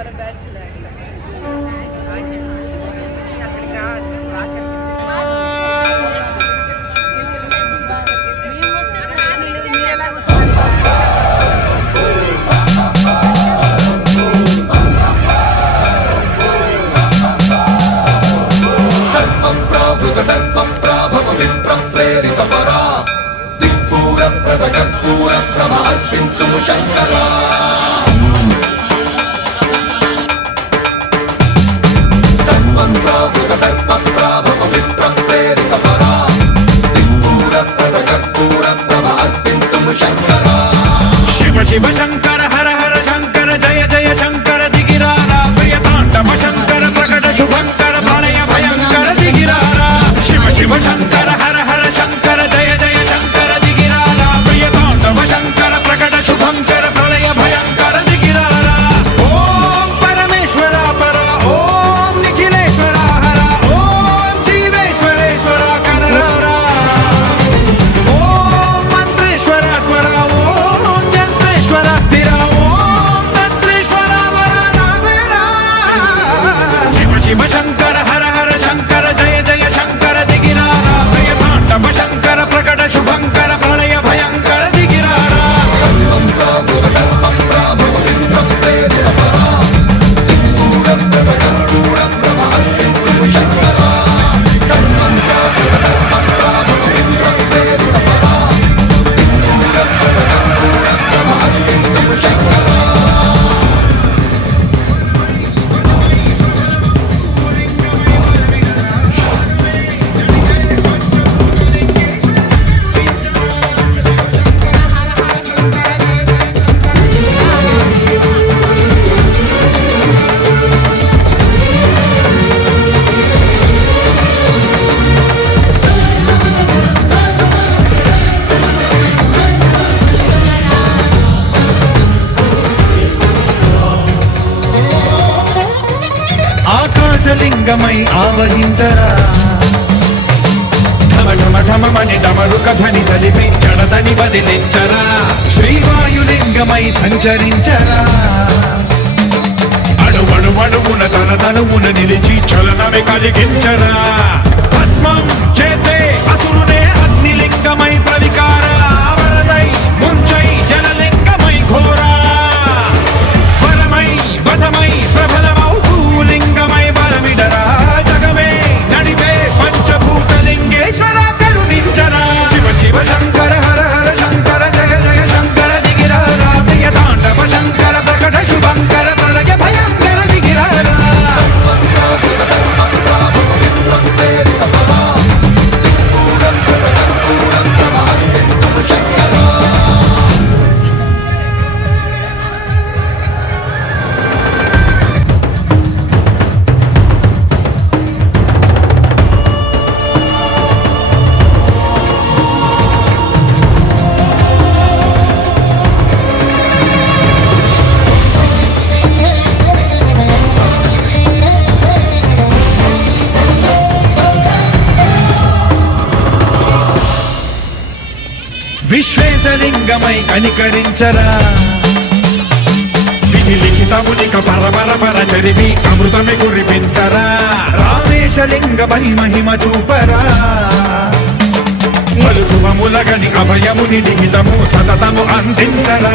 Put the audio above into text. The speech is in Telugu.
మన బ్యాచ్లో అక్కడికి రావాలి బాగా మీరు ఎలా కూర్చున్నారు कर्पूर प्रभ अर्पिन्तु शंकरा सर्वं दर्प प्राभव विप्र प्रेरित परा दिक्पूर प्रद कर्पूर प्रभ अर्पिन्तु शंकरा शिव शिव शंकर हर हर शंकर जय जय शंकर दिगिरारा प्रिय तांडव शंकर प्रकट शुभंकर प्रलय भयंकर दिगिरारा शिव शिव शंकर हर हर शंकर जय जय शंकर दिगिरारा प्रिय तांडव शंकर प्रकट शुभंकर प्रलय भयंकर दिगिरारा ओम परमेश्वर पर ओम निखिलेश्वर हर ओम जीवेश्वरेश्वर कररा ओम मंत्रेश्वर स्वर ओम यंत्रेश्वर स्थिर ओम तंत्रेश्वर वरदावेरा शिव शिव शंकर हर हर शंकर जय जय शंकर दिगिरारा प्रिय तांडव शंकर प्रकट शुभंकर प्रलय भयंकर दिगिरारा ఆకాశలింగమై ఆవహించరా ఢమ ఢమ ఢమమని డమరుక ధ్వని సలిపి జడదని బదిలించరా శ్రీవాయులింగమై సంచరించరా అణువణువున తన తనువున నిలిచి చలనమే కలిగించరా భస్మం చేసే అసురునే అగ్నిలింగమై ప్రవికార వరదై ముంచై జలలింగమై ఘోరా వరమై వసమై ప్రబలమౌ భూలింగమై బలమిడరా జగమే నడిపే పంచభూతలింగేశ్వర కరుణించరా శివ శివ శంకర హర హర శంకర జయ జయ శంకర దిగిరారా ప్రియ తాండవ శంకర ప్రకట శుభంకర ప్రళయ భయంకర దిగిరారా విశ్వేశలింగమై కనికరించరా విధి లిఖితమునిక పరపర చరివి అమృతమి కురిపించరా రామేశలింగమై మహిమ చూపరా పలు శుభములగని అభయముని లిఖితము సతతము అందించరా